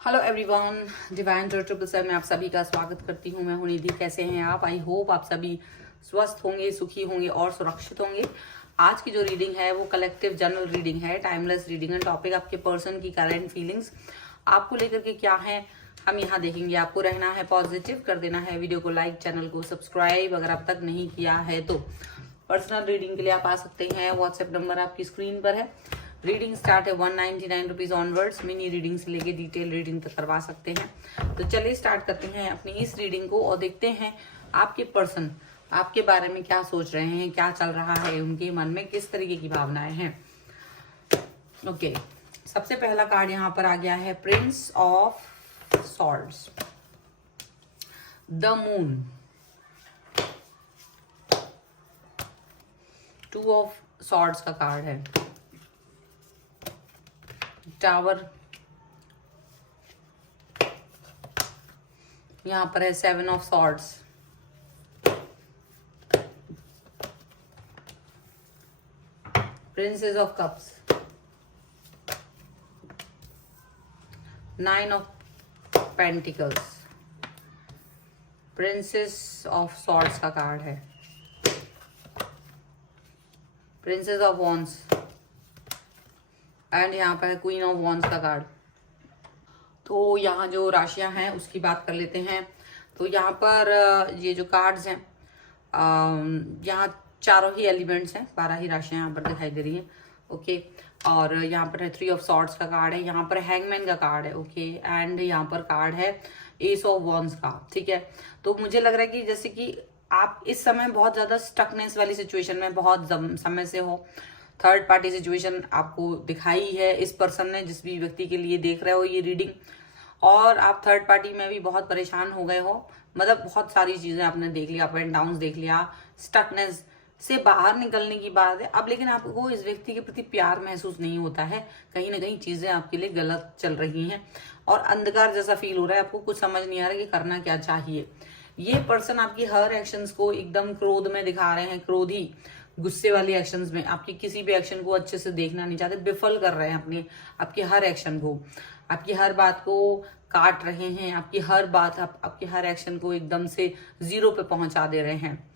Hello everyone, divine triple seven में आप सभी का स्वागत करती हूँ। मैं हूँ निधि। कैसे हैं आप? आई होप आप सभी स्वस्थ होंगे, सुखी होंगे और सुरक्षित होंगे। आज की जो रीडिंग है वो कलेक्टिव जनरल रीडिंग है, टाइमलेस रीडिंग एंड टॉपिक आपके पर्सन की करंट फीलिंग्स आपको लेकर के क्या है हम यहाँ देखेंगे। आपको रहना है पॉजिटिव, कर देना है वीडियो को लाइक, चैनल को सब्सक्राइब अगर अब तक नहीं किया है तो। पर्सनल रीडिंग के लिए आप आ सकते हैं, व्हाट्सएप नंबर आपकी स्क्रीन पर है। रीडिंग स्टार्ट है 199 रुपीज ऑनवर्ड्स। मिनी रीडिंग से लेके डिटेल रीडिंग तक करवा सकते हैं। तो चलिए स्टार्ट करते हैं अपनी इस रीडिंग को और देखते हैं आपके पर्सन आपके बारे में क्या सोच रहे हैं, क्या चल रहा है उनके मन में, किस तरीके की भावनाएं हैं। ओके, सबसे पहला कार्ड यहाँ पर आ गया है Prince of swords, the moon, two of swords का कार्ड है, टावर, यहां पर है seven of swords, princess of cups, nine of pentacles, princess of swords का कार्ड है, प्रिंसेस ऑफ वॉन्ड्स एंड यहाँ पर है क्वीन ऑफ वॉन्ड्स का कार्ड। तो यहाँ जो राशियां हैं उसकी बात कर लेते हैं। तो यहाँ पर ये जो कार्ड्स हैं, यहाँ चारों ही एलिमेंट्स हैं, 12 ही राशियां यहाँ पर दिखाई दे रही हैं। ओके, और यहाँ पर है 3 ऑफ सॉर्ड्स का कार्ड है, यहाँ पर हैंगमैन का कार्ड है। ओके, एंड यहाँ पर कार्ड है एस ऑफ वॉन्ड्स का। ठीक है, तो मुझे लग रहा है कि जैसे कि आप इस समय बहुत ज्यादा स्टकनेस वाली सिचुएशन में बहुत समय से हो। थर्ड पार्टी सिचुएशन आपको दिखाई है इस पर्सन ने, जिस भी व्यक्ति के लिए देख रहे हो ये रीडिंग, और आप थर्ड पार्टी में भी बहुत परेशान हो गए हो। मतलब बहुत सारी चीजें आपने देख लिया, अप एंड डाउन देख लिया, स्टकनेस से बाहर निकलने की बात है अब। लेकिन आपको इस व्यक्ति के प्रति प्यार महसूस नहीं होता है, कहीं ना कहीं चीजें आपके लिए गलत चल रही हैं और अंधकार जैसा फील हो रहा है। आपको कुछ समझ नहीं आ रहा कि करना क्या चाहिए। ये पर्सन आपकी हर एक्शंस को एकदम क्रोध में दिखा रहे हैं, क्रोधी गुस्से वाली एक्शंस में। आपकी किसी भी एक्शन को अच्छे से देखना नहीं चाहते, विफल कर रहे हैं अपनी आपकी हर एक्शन को, आपकी हर बात को काट रहे हैं, आपकी हर बात आपके हर एक्शन को एकदम से जीरो पे पहुंचा दे रहे हैं,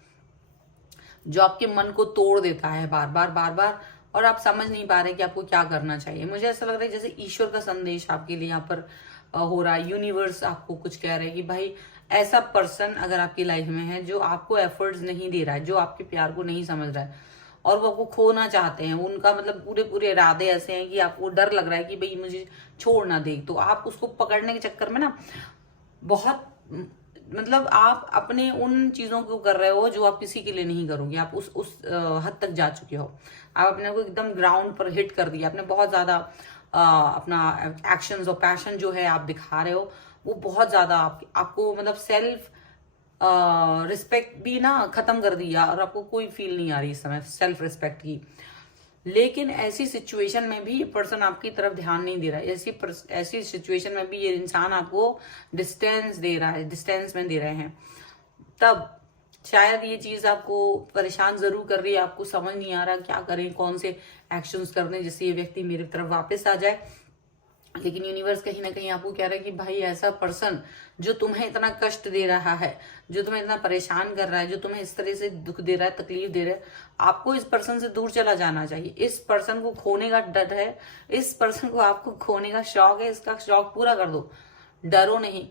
जो आपके मन को तोड़ देता है बार बार, और आप समझ नहीं पा रहे कि आपको क्या करना चाहिए। मुझे ऐसा लग रहा है जैसे ईश्वर का संदेश आपके लिए यहाँ पर हो रहा है। यूनिवर्स आपको कुछ कह रहे हैं कि भाई ऐसा पर्सन अगर आपकी लाइफ में है जो आपको एफर्ट्स नहीं दे रहा है, जो आपके प्यार को नहीं समझ रहा है और वो आपको खोना चाहते हैं, उनका मतलब पूरे इरादे ऐसे हैं कि आपको डर लग रहा है कि भाई मुझे छोड़ ना दे, तो आप उसको पकड़ने के चक्कर में ना बहुत मतलब आप अपने उन चीजों को कर रहे हो जो आप किसी के लिए नहीं करोगे। आप उस हद तक जा चुके हो, आप अपने को एकदम ग्राउंड पर हिट कर दिया आपने। बहुत ज्यादा अपना एक्शंस और पैशन जो है आप दिखा रहे हो वो बहुत ज्यादा आपको मतलब सेल्फ रिस्पेक्ट भी ना खत्म कर दिया और आपको कोई फील नहीं आ रही इस समय सेल्फ रिस्पेक्ट की। लेकिन ऐसी सिचुएशन में भी ये पर्सन आपकी तरफ ध्यान नहीं दे रहा है। ऐसी सिचुएशन में भी ये इंसान आपको डिस्टेंस दे रहा है, डिस्टेंस में दे रहे हैं। तब शायद ये चीज आपको परेशान जरूर कर रही है, आपको समझ नहीं आ रहा क्या करें, कौन से एक्शंस करने जिससे ये व्यक्ति मेरी तरफ वापस आ जाए। लेकिन यूनिवर्स कहीं ना कहीं आपको कह रहा है कि भाई ऐसा पर्सन जो तुम्हें इतना कष्ट दे रहा है, जो तुम्हें इतना परेशान कर रहा है, जो तुम्हें इस तरह से दुख दे रहा है, तकलीफ दे रहा है, आपको इस पर्सन से दूर चला जाना चाहिए। इस पर्सन को खोने का डर है, इस पर्सन को आपको खोने का शौक है, इसका शौक पूरा कर दो। डरो नहीं,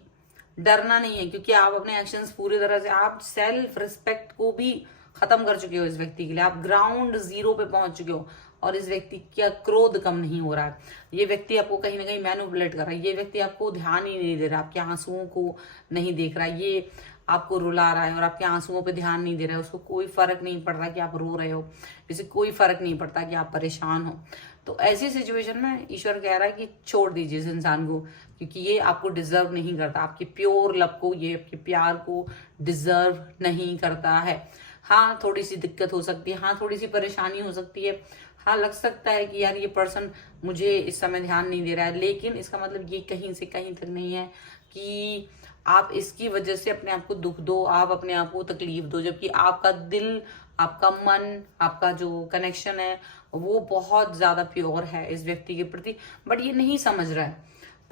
डरना नहीं है, क्योंकि आप अपने एक्शंस पूरी तरह से आप सेल्फ रिस्पेक्ट को भी खत्म कर चुके हो इस व्यक्ति के लिए। आप ग्राउंड जीरो पे पहुंच चुके हो और इस व्यक्ति का क्रोध कम नहीं हो रहा है। ये व्यक्ति आपको कहीं ना कहीं मैनिपुलेट कर रहा है, ये व्यक्ति आपको ध्यान ही नहीं दे रहा, आपके आंसुओं को नहीं देख रहा है, ये आपको रुला रहा है और आपके आंसुओं पे ध्यान नहीं दे रहा है। उसको कोई फर्क नहीं पड़ रहा कि आप रो रहे हो, इसे कोई फर्क नहीं पड़ता कि आप परेशान हो। तो ऐसी सिचुएशन में ईश्वर कह रहा है कि छोड़ दीजिए इस इंसान को, क्योंकि ये आपको डिजर्व नहीं करता, आपके प्योर लव को, ये आपके प्यार को डिजर्व नहीं करता है। हाँ, थोड़ी सी दिक्कत हो सकती है, हाँ थोड़ी सी परेशानी हो सकती है, हाँ लग सकता है कि यार ये पर्सन मुझे इस समय ध्यान नहीं दे रहा है, लेकिन इसका मतलब ये कहीं से कहीं तक नहीं है कि आप इसकी वजह से अपने आप को दुख दो, आप अपने आप को तकलीफ दो, जबकि आपका दिल, आपका मन, आपका जो कनेक्शन है वो बहुत ज्यादा प्योर है इस व्यक्ति के प्रति। बट ये नहीं समझ रहा है।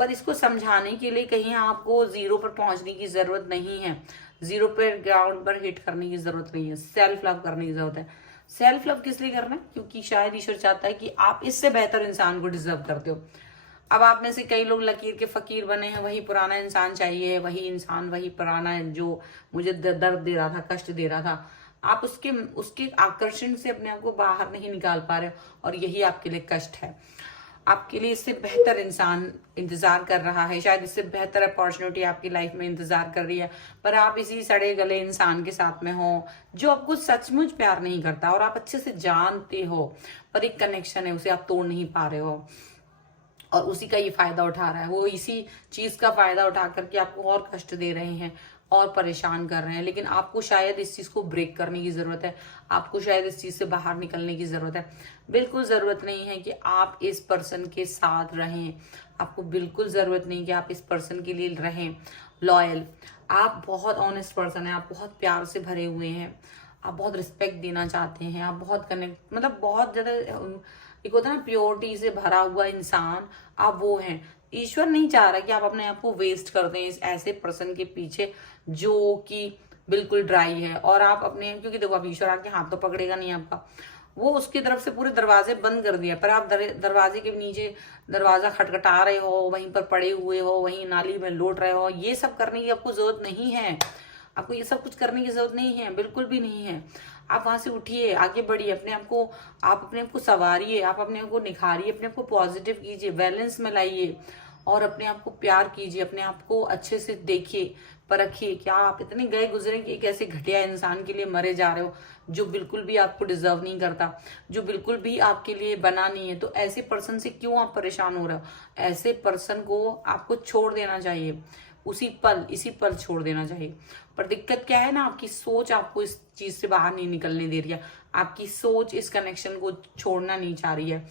पर इसको समझाने के लिए कहीं आपको जीरो पर पहुंचने की जरूरत नहीं है, जीरो पर ग्राउंड पर हिट करने की जरूरत नहीं है। सेल्फ लव करने की जरूरत है। सेल्फ लव किस लिए करना है? क्योंकि शायद ईश्वर चाहता है कि आप इससे बेहतर इंसान को डिजर्व करते हो। अब आप में से कई लोग लकीर के फकीर बने हैं, वही पुराना इंसान चाहिए, वही इंसान वही पुराना है जो मुझे दर्द दे रहा था, कष्ट दे रहा था। आप उसके आकर्षण से अपने आप को बाहर नहीं निकाल पा रहे और यही आपके लिए कष्ट है। आपके लिए इससे बेहतर इंसान इंतजार कर रहा है, शायद इससे बेहतर अपॉर्चुनिटी आपकी लाइफ में इंतजार कर रही है, पर आप इसी सड़े गले इंसान के साथ में हो जो आपको सचमुच प्यार नहीं करता और आप अच्छे से जानते हो, पर एक कनेक्शन है उसे आप तोड़ नहीं पा रहे हो और उसी का ये फायदा उठा रहा है। वो इसी चीज का फायदा उठा करके आपको और कष्ट दे रहे हैं और परेशान कर रहे हैं, लेकिन आपको शायद इस चीज को ब्रेक करने की जरूरत है, आपको शायद इस चीज से बाहर निकलने की जरूरत है। बिल्कुल जरूरत नहीं है कि आप इस पर्सन के साथ रहें, आपको बिल्कुल जरूरत नहीं कि आप इस पर्सन के लिए रहें लॉयल। आप बहुत ऑनेस्ट पर्सन है, आप बहुत प्यार से भरे हुए हैं, आप बहुत रिस्पेक्ट देना चाहते हैं, आप बहुत कनेक्ट, मतलब बहुत ज्यादा एक होता है ना प्योरिटी से भरा हुआ इंसान, आप वो हैं। ईश्वर नहीं चाह रहा कि आप अपने आप को वेस्ट कर दें इस ऐसे पर्सन के पीछे जो कि बिल्कुल ड्राई है और आप अपने, क्योंकि देखो अब ईश्वर आके हाथ तो पकड़ेगा नहीं आपका, वो उसकी तरफ से पूरे दरवाजे बंद कर दिया, पर आप दरवाजे के नीचे दरवाजा खटखटा रहे हो, वहीं पर पड़े हुए हो, वहीं नाली में लौट रहे हो, ये सब करने की आपको जरूरत नहीं है। आपको ये सब कुछ करने की जरूरत नहीं है, बिल्कुल भी नहीं है। आप वहां से उठिए, आगे बढ़िए, आप अपने आप को संवारिए, आप अपने आप को निखारिए, अपने आप को पॉजिटिव कीजिए, बैलेंस में लाइए और अपने आप को प्यार कीजिए, अपने आप को अच्छे से देखिए, परखिए। क्या आप इतने गए गुजरे कि एक ऐसे घटिया इंसान के लिए मरे जा रहे हो जो बिल्कुल भी आपको डिजर्व नहीं करता, जो बिल्कुल भी आपके लिए बना नहीं है? तो ऐसे पर्सन से क्यों आप परेशान हो रहे हो? ऐसे पर्सन को आपको छोड़ देना चाहिए, इसी पल छोड़ देना चाहिए। पर दिक्कत क्या है ना, आपकी सोच आपको इस चीज से बाहर नहीं निकलने दे रही है, आपकी सोच इस कनेक्शन को छोड़ना नहीं चाह रही है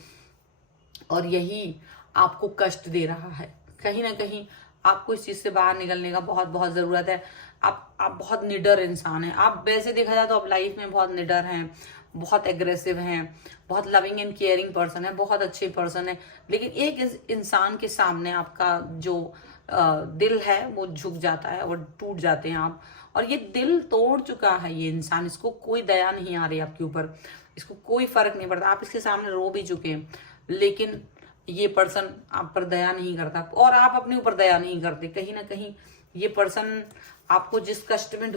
और यही आपको कष्ट दे रहा है। कहीं ना कहीं आपको इस चीज से बाहर निकलने का बहुत बहुत जरूरत है। आप बहुत निडर इंसान हैं, आप वैसे देखा जाए तो आप लाइफ में बहुत निडर हैं, बहुत एग्रेसिव हैं, बहुत लविंग एंड केयरिंग पर्सन है, बहुत अच्छे पर्सन है, लेकिन एक इंसान के सामने आपका जो दिल है वो झुक जाता है, वो टूट जाते हैं आप। और ये दिल तोड़ चुका है ये इंसान, इसको कोई दया नहीं आ रही आपके ऊपर, इसको कोई फर्क नहीं पड़ता, आप इसके सामने रो भी चुके हैं, लेकिन ये पर्सन आप पर दया नहीं करता और आप अपने ऊपर दया नहीं करते। कहीं ना कहीं ये पर्सन आपको जिस कष्ट में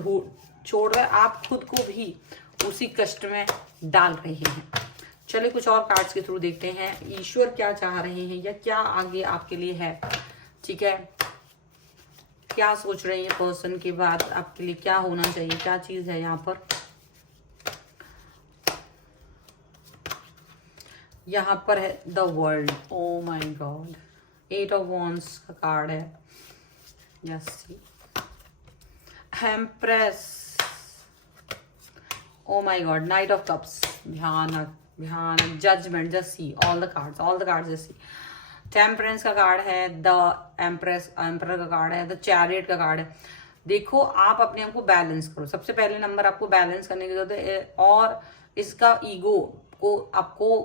छोड़ रहा है, आप खुद को भी उसी कष्ट में डाल रहे हैं। चलिए कुछ और कार्ड्स के थ्रू देखते हैं ईश्वर क्या चाह रहे हैं या क्या आगे आपके लिए है। ठीक है, क्या सोच रहे हैं पर्सन के बाद आपके लिए क्या होना चाहिए, क्या चीज है यहाँ पर? यहाँ पर है the world. Oh my god, 8 of wands का कार्ड है। Yes, empress. Oh my god, knight of cups. भयानक भयानक। Judgement. Just see all the cards just see. Temperance का कार्ड है, द एम्प्रेस, एम्परर का कार्ड है, द चैरियट का card है। देखो, आप अपने आप को बैलेंस करो, सबसे पहले नंबर आपको बैलेंस करने की जरूरत है और इसका ईगो को आपको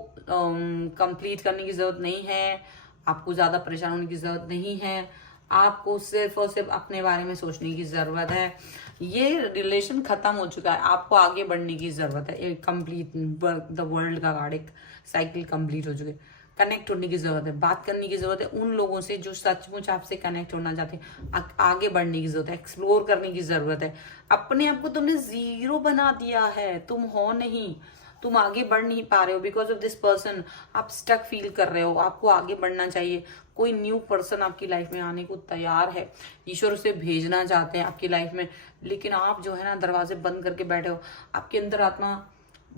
कंप्लीट करने की जरूरत नहीं है, आपको ज्यादा परेशान होने की जरूरत नहीं है, आपको सिर्फ और सिर्फ अपने बारे में सोचने की जरूरत है। ये रिलेशन खत्म हो चुका है, आपको आगे बढ़ने की जरूरत है। एक कंप्लीट द वर्ल्ड का कार्ड, एक साइकिल कंप्लीट हो चुके, कनेक्ट होने की जरूरत है, बात करने की जरूरत है उन लोगों से जो सचमुच आपसे कनेक्ट होना चाहते हैं, आगे बढ़ने की जरूरत है, एक्सप्लोर करने की जरूरत है। अपने आप को तुमने जीरो बना दिया है, तुम हो नहीं, तुम आगे बढ़ नहीं पा रहे हो बिकॉज ऑफ दिस पर्सन। आप स्टक फील कर रहे हो, आपको आगे बढ़ना चाहिए। कोई न्यू पर्सन आपकी लाइफ में आने को तैयार है, ईश्वर उसे भेजना चाहते हैं आपकी लाइफ में, लेकिन आप जो है ना दरवाजे बंद करके बैठे हो। आपकी अंदर आत्मा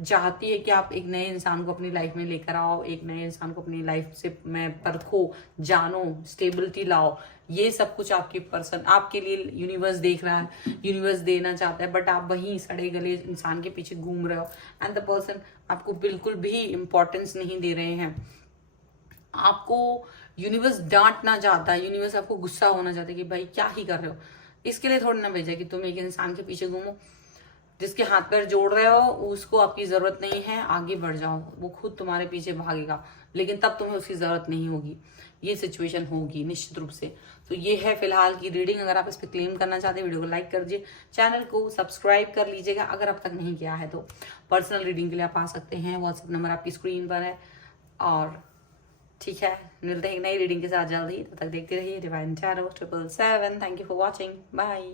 चाहती है कि आप एक नए इंसान को अपनी लाइफ में लेकर आओ, एक नए इंसान को अपनी लाइफ से में परखो, जानो, स्टेबिलिटी लाओ। ये सब कुछ आपकी पर्सन आपके लिए यूनिवर्स देख रहा है, यूनिवर्स देना चाहता है, बट आप वहीं सड़े गले इंसान के पीछे घूम रहे हो एंड द पर्सन आपको बिल्कुल भी इंपॉर्टेंस नहीं दे रहे हैं। आपको यूनिवर्स डांटना चाहता है, यूनिवर्स आपको गुस्सा होना चाहता है कि भाई क्या ही कर रहे हो। इसके लिए थोड़ी ना भेजा कि तुम एक इंसान के पीछे घूमो। जिसके हाथ पैर जोड़ रहे हो उसको आपकी जरूरत नहीं है, आगे बढ़ जाओ, वो खुद तुम्हारे पीछे भागेगा, लेकिन तब तुम्हें उसकी जरूरत नहीं होगी। ये सिचुएशन होगी निश्चित रूप से। तो ये है फिलहाल की रीडिंग। अगर आप इस पर क्लेम करना चाहते हैं वीडियो को लाइक कर दीजिए, चैनल को सब्सक्राइब कर लीजिएगा अगर अब तक नहीं किया है तो। पर्सनल रीडिंग के लिए आप आ सकते हैं, व्हाट्सएप नंबर आपकी स्क्रीन पर है। और ठीक है, मिलते हैं एक नई रीडिंग के साथ जल्दी, तब तक देखते रहिए divine tarot 777। Thank you for watching, bye.